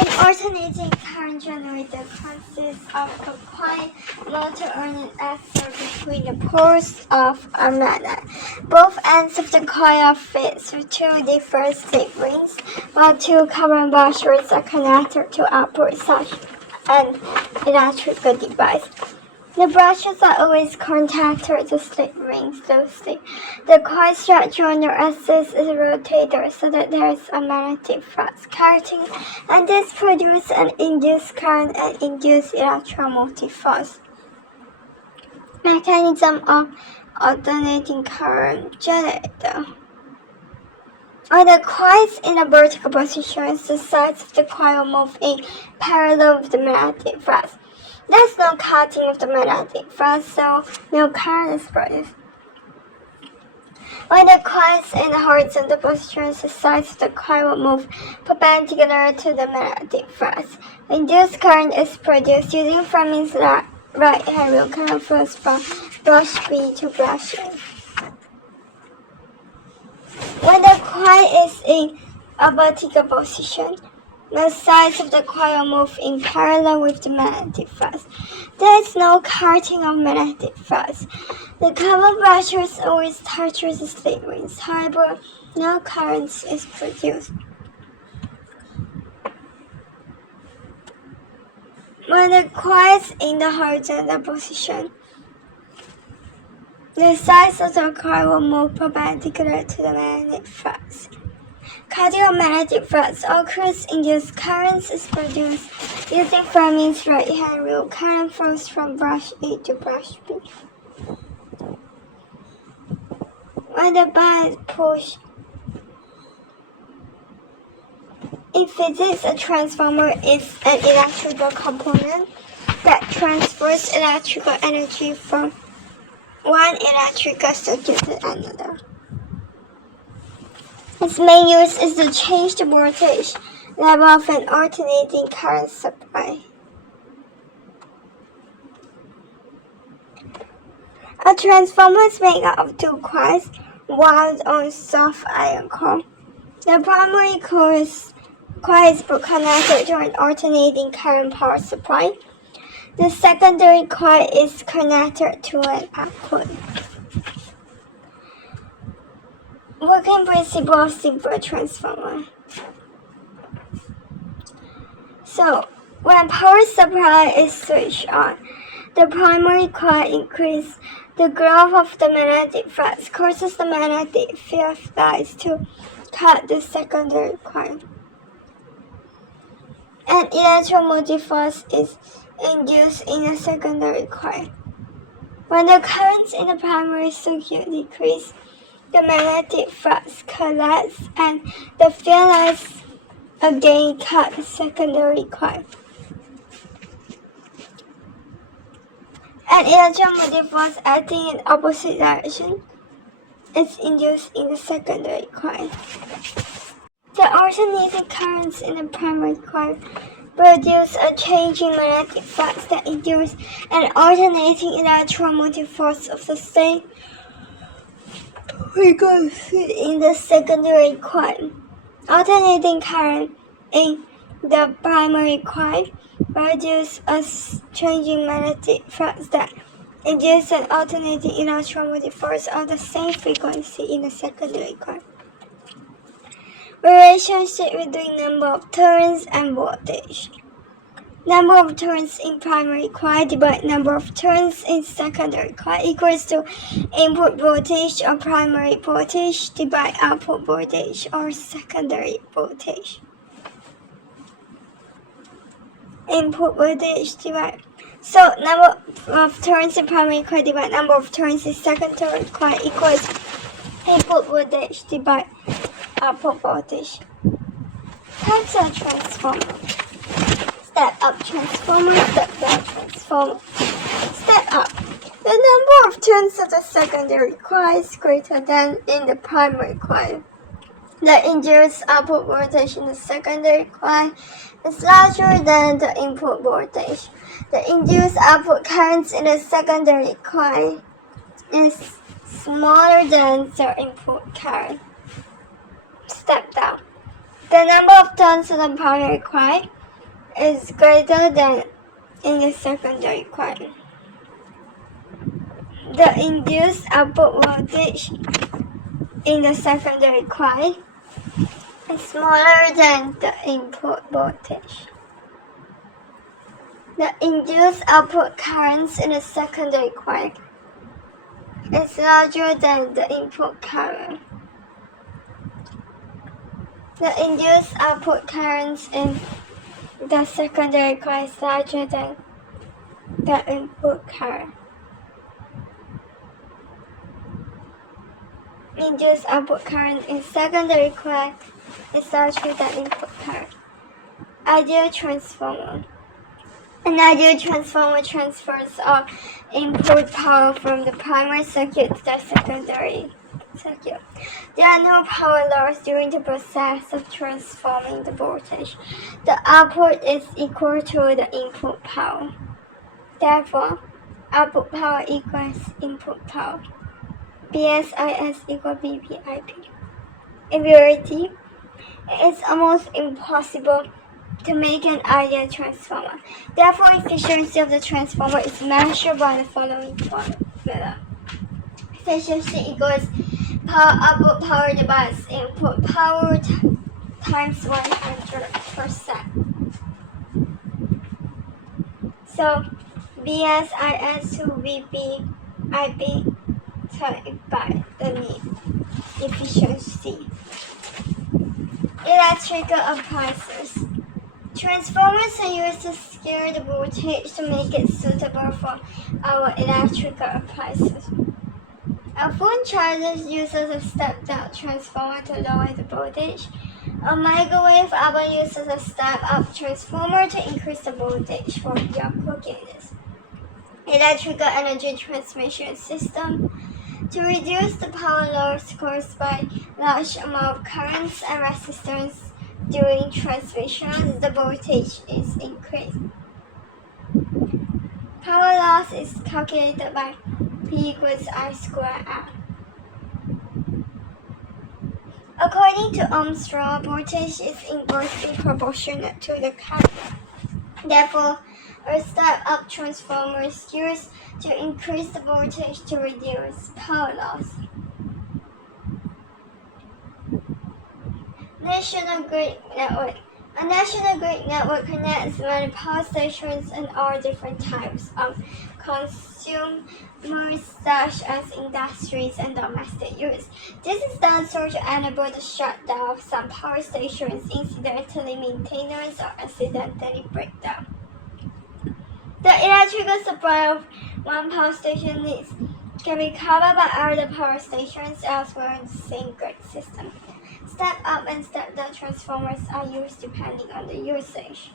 An alternating current generator consists of a coil motor on an axle between the poles of a magnet. Both ends of the coil are fixed with two different slip rings, while two carbon washers are connected to output such an electrical device. The brushes are always contacted to slip rings closely. The coil structure on the axis is rotated so that there is a magnetic flux current, and this produces an induced current and induced electromotive force. Mechanism of alternating current generator. On the coils in the vertical positions, the sides of the coil move in parallel with the magnetic flux. There's no cutting of the magnetic flux, so no current is produced. When the coils in the horizontal positions, the sides of the coil move perpendicular to the magnetic flux. Induced current is produced using Fleming's right-hand rule. Current flows from brush B to brush A. When the coil is in a vertical position, the sides of the coil move in parallel with the magnetic flux. There is no cutting of magnetic flux. The carbon brushes always touch the slip rings. However, no current is produced. When the coil is in the horizontal position, the sides of the coil will move perpendicular to the magnetic flux. Cutting of magnetic flux occurs. Induced current is produced using Fleming's right-hand rule. Current flows from brush A to brush B. When the bar is pushed, in physics, a transformer is an electrical component that transfers electrical energy from one electrical circuit to another. Its main use is to change the voltage level of an alternating current supply. A transformer is made up of two coils wound on soft iron core. The primary coil is connected to an alternating current power supply. The secondary coil is connected to an output. Working principle of simple transformer. So, when power supply is switched on, the primary coil increases. The growth of the magnetic flux causes the magnetic field lines to cut the secondary coil. An electromotive force is induced in the secondary coil. When the currents in the primary circuit decrease, the magnetic flux collapses and the field lines again cut the secondary coil. An electromotive force acting in opposite direction is induced in the secondary coil. The alternating currents in the primary coil produce a change in magnetic flux that induces an alternating electromotive force of the same frequency in the secondary coil. Alternating current in the primary coil produces a change in magnetic flux that induces an alternating electromotive force of the same frequency in the secondary coil. Relationship between number of turns and voltage. Number of turns in primary coil divided number of turns in secondary coil equals to input voltage or primary voltage divided output voltage or secondary voltage. Input voltage divided. So number of turns in primary coil divided number of turns in secondary coil equals input voltage divided output voltage. Types of transformer. Step-up transformer, step-down transformer. Step up. The number of turns of the secondary coil is greater than in the primary coil. The induced output voltage in the secondary coil is larger than the input voltage. The induced output current in the secondary coil is smaller than the input current. Step down. The number of turns in the primary coil is greater than in the secondary coil. The induced output voltage in the secondary coil is smaller than the input voltage. The induced output currents in the secondary coil is larger than the input current. The induced output currents in the secondary coil is larger than the input current. Induced output current in secondary coil is larger than input current. Ideal transformer. An ideal transformer transfers all input power from the primary circuit to the secondary circuit. There are no power loss during the process of transforming the voltage. The output is equal to the input power. Therefore, output power equals input power. BSIS equals BPIP. In reality, it is almost impossible to make an ideal transformer. Therefore, efficiency of the transformer is measured by the following formula. Efficiency equals output power divided input power times 100%. So, BSIS to VPIP by the need efficiency. Electrical appliances. Transformers are used to scale the voltage to make it suitable for our electrical appliances. A phone charger uses a step-down transformer to lower the voltage. A microwave oven uses a step-up transformer to increase the voltage for your cooking. Electrical energy transmission system. To reduce the power loss caused by large amount of currents and resistance during transmission, the voltage is increased. Power loss is calculated by P equals I squared R. According to Ohm's law, voltage is inversely proportional to the current. Therefore, a step-up transformer is used to increase the voltage to reduce power loss. National Grid Network. A national grid network connects many power stations and all different types of consumers such as industries and domestic use. This is done so to enable the shutdown of some power stations, incidentally maintenance, or accidentally breakdown. The electrical supply of one power station needs can be covered by other power stations elsewhere in the same grid system. Step-up and step-down transformers are used depending on the usage.